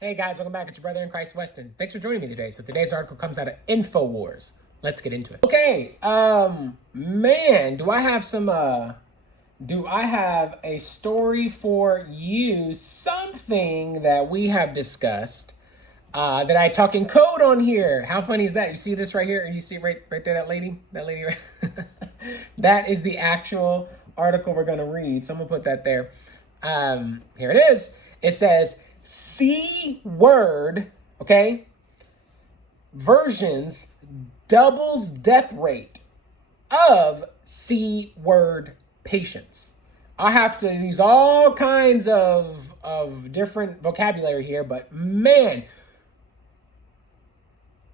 Hey guys, welcome back. It's your brother in Christ, Weston. Thanks for joining me today. So today's article comes out of InfoWars. Let's get into it. Okay, man, do I have a story for you? Something that we have discussed, that I talk in code on here. How funny is that? You see this right here? And you see right there, that lady right that is the actual article we're gonna read. So I'm gonna put that there. Here it is. It says C word, okay? Versions doubles death rate of C word patients. I have to use all kinds of different vocabulary here, but man,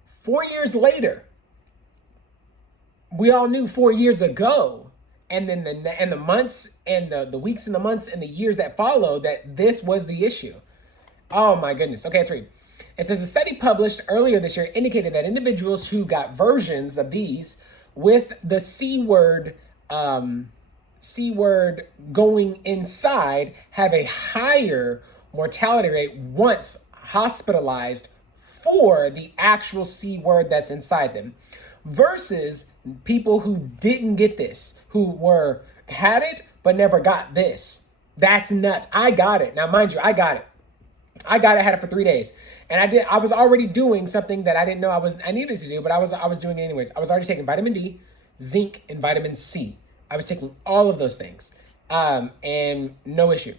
4 years later, we all knew 4 years ago, and then the months and the weeks and the months and the years that followed, that this was the issue. Oh my goodness. Okay, let's read. It says a study published earlier this year indicated that individuals who got versions of these with the C word going inside have a higher mortality rate once hospitalized for the actual C word that's inside them versus people who didn't get this, who had it but never got this. That's nuts. I got it. Now, mind you, I got it. I had it for 3 days. And I was already doing something that I didn't know I needed to do, but I was doing it anyways. I was already taking vitamin D, zinc, and vitamin C. I was taking all of those things. And no issue.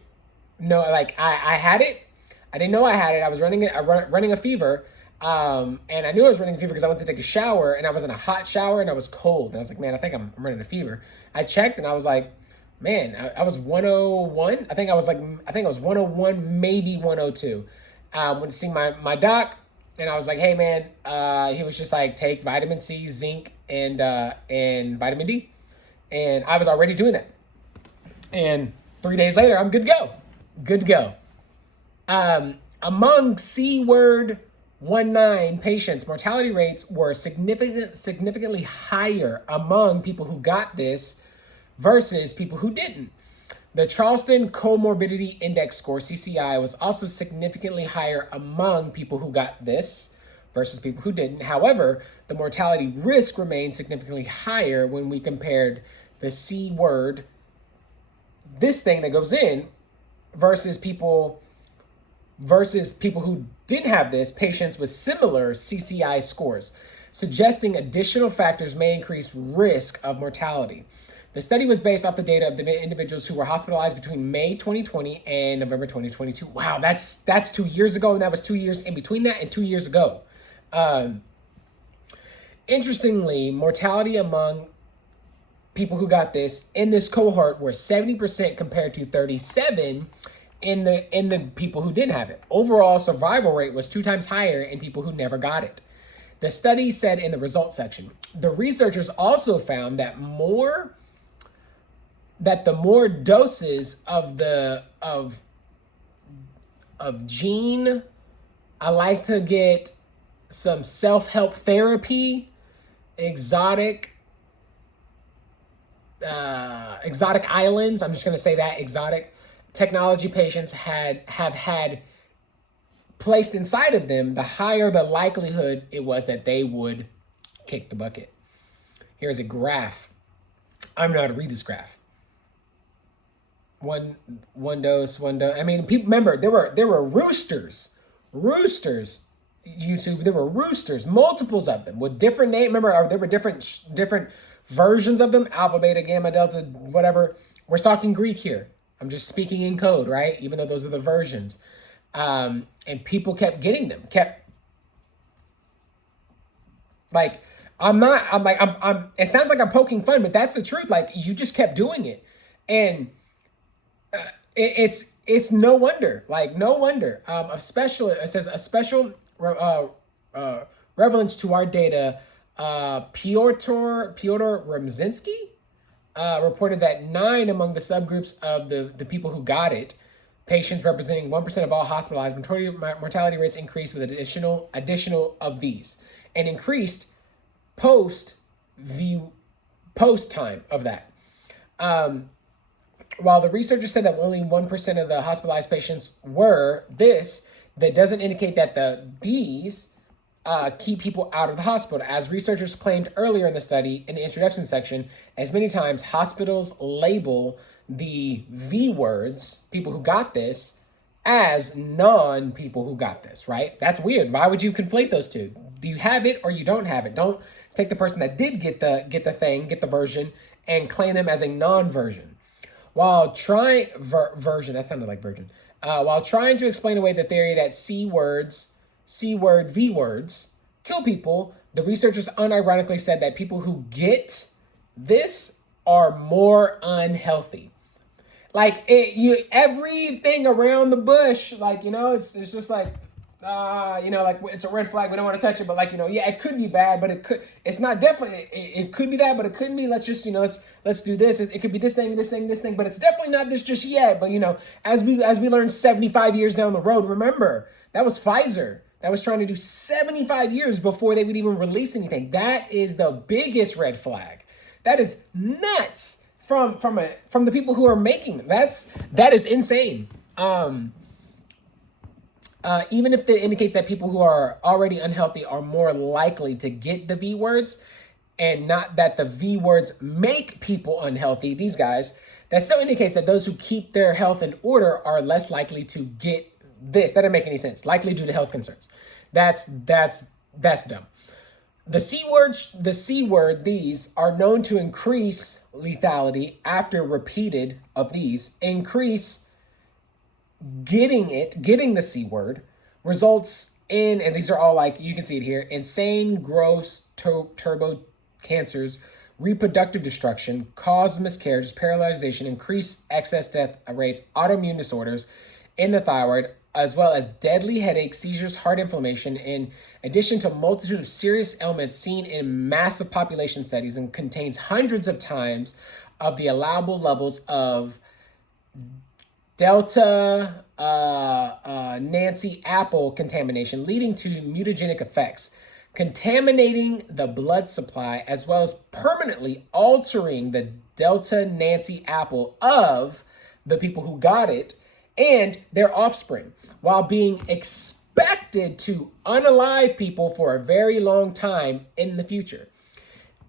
No, like I had it. I didn't know I had it. I was running a fever. And I knew I was running a fever because I went to take a shower and I was in a hot shower and I was cold. And I was like, man, I think I'm running a fever. I checked and I was like, man, I was 101. I think I was 101, maybe 102. Went to see my doc, and I was like, hey man, he was just like, take vitamin C, zinc, and vitamin D, and I was already doing that. And 3 days later, I'm good to go. Good to go. Among C word 19 patients, mortality rates were significantly higher among people who got this versus people who didn't. The Charleston Comorbidity Index score, CCI, was also significantly higher among people who got this versus people who didn't. However, the mortality risk remained significantly higher when we compared the C word, this thing that goes in, versus people who didn't have this, patients with similar CCI scores, suggesting additional factors may increase risk of mortality. The study was based off the data of the individuals who were hospitalized between May 2020 and November 2022. Wow, that's 2 years ago, and that was 2 years in between that and 2 years ago. Interestingly, mortality among people who got this in this cohort were 70% compared to 37% in the people who didn't have it. Overall survival rate was 2 times higher in people who never got it. The study said in the results section, the researchers also found that the more doses of gene, I like to get some self-help therapy, exotic islands. I'm just going to say that exotic technology patients have had placed inside of them, the higher the likelihood it was that they would kick the bucket. Here's a graph. I don't know how to read this graph. One dose. I mean, people, remember there were roosters. YouTube, there were roosters, multiples of them with different names. Remember, there were different versions of them: alpha, beta, gamma, delta, whatever. We're talking Greek here. I'm just speaking in code, right? Even though those are the versions, and people kept getting them. It sounds like I'm poking fun, but that's the truth. Like, you just kept doing it, and it's no wonder. Like, no wonder. It says a special relevance to our data. Piotr Remzinski reported that 9 among the subgroups of the people who got it, patients representing 1% of all hospitalized, mortality rates increased with additional of these, and increased post time of that. While the researchers said that only 1% of the hospitalized patients were this, that doesn't indicate that these keep people out of the hospital. As researchers claimed earlier in the study, in the introduction section, as many times hospitals label the V words, people who got this, as non-people who got this, right? That's weird. Why would you conflate those two? Do you have it or you don't have it? Don't take the person that did get the version, and claim them as a non-version. While trying version, that sounded like virgin. While trying to explain away the theory that C word, V words kill people, the researchers unironically said that people who get this are more unhealthy. Like everything around the bush, like, it's just like, like, it's a red flag. We don't want to touch it, but like, yeah, it could be bad, but it's not definitely, it could be that, but it couldn't be. Let's just, let's do this. It could be this thing, but it's definitely not this just yet. But, as we learned 75 years down the road, remember, that was Pfizer. That was trying to do 75 years before they would even release anything. That is the biggest red flag. That is nuts from the people who are making them. That is insane. Even if it indicates that people who are already unhealthy are more likely to get the V words, and not that the V words make people unhealthy, these guys, that still indicates that those who keep their health in order are less likely to get this. That doesn't make any sense. Likely due to health concerns. That's dumb. The C word, these are known to increase lethality after repeated of these. Increase getting the C word results in, and these are all, like, you can see it here, insane, gross, turbo cancers, reproductive destruction, cause miscarriages, paralyzation, increased excess death rates, autoimmune disorders in the thyroid, as well as deadly headaches, seizures, heart inflammation, in addition to multitude of serious ailments seen in massive population studies, and contains hundreds of times of the allowable levels of Delta Nancy apple contamination, leading to mutagenic effects, contaminating the blood supply, as well as permanently altering the Delta Nancy apple of the people who got it and their offspring, while being expected to unalive people for a very long time in the future.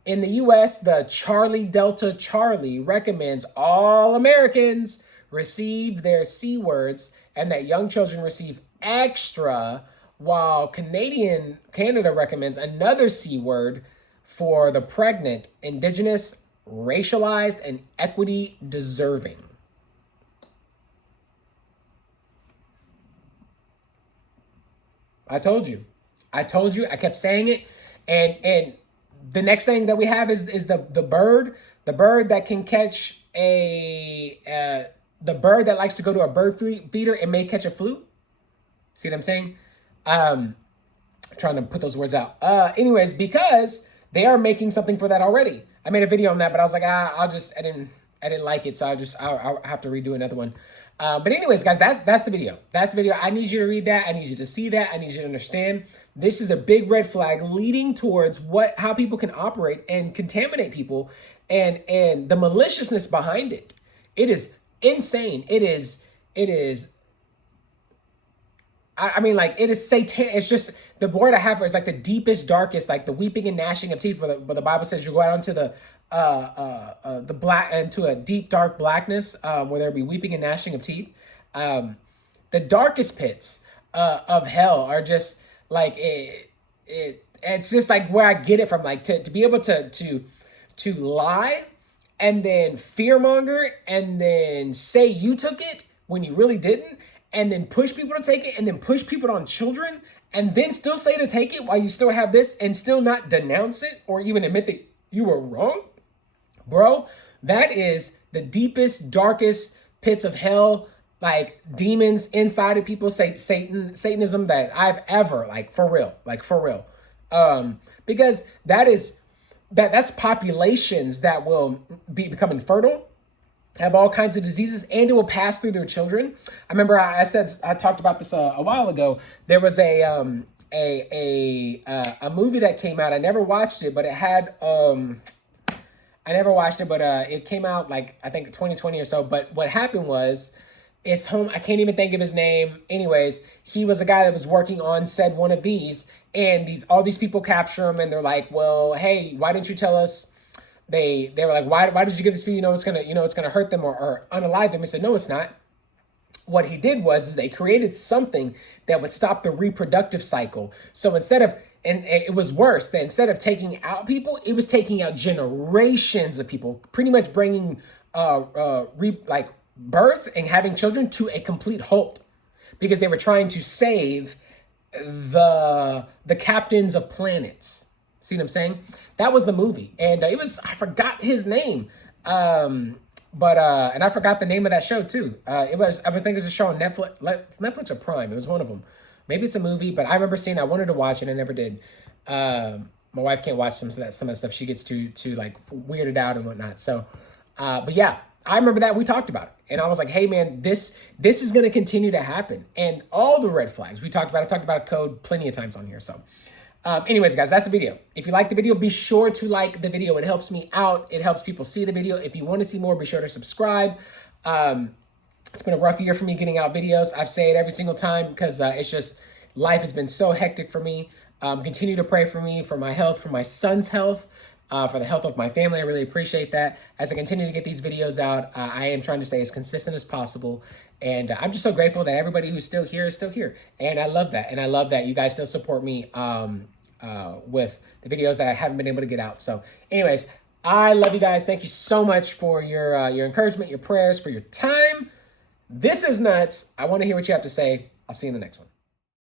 In the US, the Charlie Delta Charlie recommends all Americans receive their C words and that young children receive extra, while Canada recommends another C word for the pregnant, indigenous, racialized, and equity deserving. I told you. I kept saying it. And the next thing that we have is the bird that can catch the bird that likes to go to a bird feeder and may catch a flu. See what I'm saying? Trying to put those words out. Anyways, because they are making something for that already. I made a video on that, but I was like, I didn't like it, so I'll have to redo another one. But anyways, guys, that's the video. That's the video. I need you to read that. I need you to see that. I need you to understand. This is a big red flag leading towards how people can operate and contaminate people, and the maliciousness behind it. It is insane. It is. I mean, like, it is Satan. It's just, the word I have is like the deepest, darkest, like the weeping and gnashing of teeth. Where the Bible says you go out into the black, into a deep, dark blackness, where there be weeping and gnashing of teeth. The darkest pits of hell are just like it's just like where I get it from. Like, to be able to lie and then fearmonger and then say you took it when you really didn't, and then push people to take it, and then push people on children, and then still say to take it while you still have this, and still not denounce it or even admit that you were wrong. Bro, that is the deepest, darkest pits of hell, like demons inside of people, Satanism that I've ever, like, for real. Because that's populations that will become infertile, have all kinds of diseases, and it will pass through their children. I remember I talked about this a while ago. There was a movie that came out. I never watched it, but it had it came out, like, I think 2020 or so. But what happened was is home. I can't even think of his name. Anyways, he was a guy that was working on said one of these, and all these people capture him, and they're like, well, hey, why didn't you tell us? They were like, why did you give this people, it's gonna hurt them or unalive them? He said, no, it's not. What he did was they created something that would stop the reproductive cycle. So and it was worse, that instead of taking out people, it was taking out generations of people, pretty much bringing birth and having children to a complete halt, because they were trying to save the captains of planets. See what I'm saying? That was the movie, and I forgot his name. And I forgot the name of that show too. I think it was a show on Netflix or Prime. It was one of them. Maybe it's a movie, but I remember seeing. I wanted to watch it, I never did. My wife can't watch some of that stuff. She gets too like weirded out and whatnot. So, but yeah, I remember that we talked about it, and I was like, hey man, this is going to continue to happen, and all the red flags we talked about. I've talked about a code plenty of times on here. So. Anyways, guys, that's the video. If you like the video, be sure to like the video. It helps me out. It helps people see the video. If you want to see more, be sure to subscribe. It's been a rough year for me getting out videos. I've said it every single time because it's just life has been so hectic for me. Continue to pray for me, for my health, for my son's health, for the health of my family. I really appreciate that. As I continue to get these videos out, I am trying to stay as consistent as possible. And I'm just so grateful that everybody who's still here is still here. And I love that. And I love that you guys still support me with the videos that I haven't been able to get out. So anyways, I love you guys. Thank you so much for your encouragement, your prayers, for your time. This is nuts. I want to hear what you have to say. I'll see you in the next one.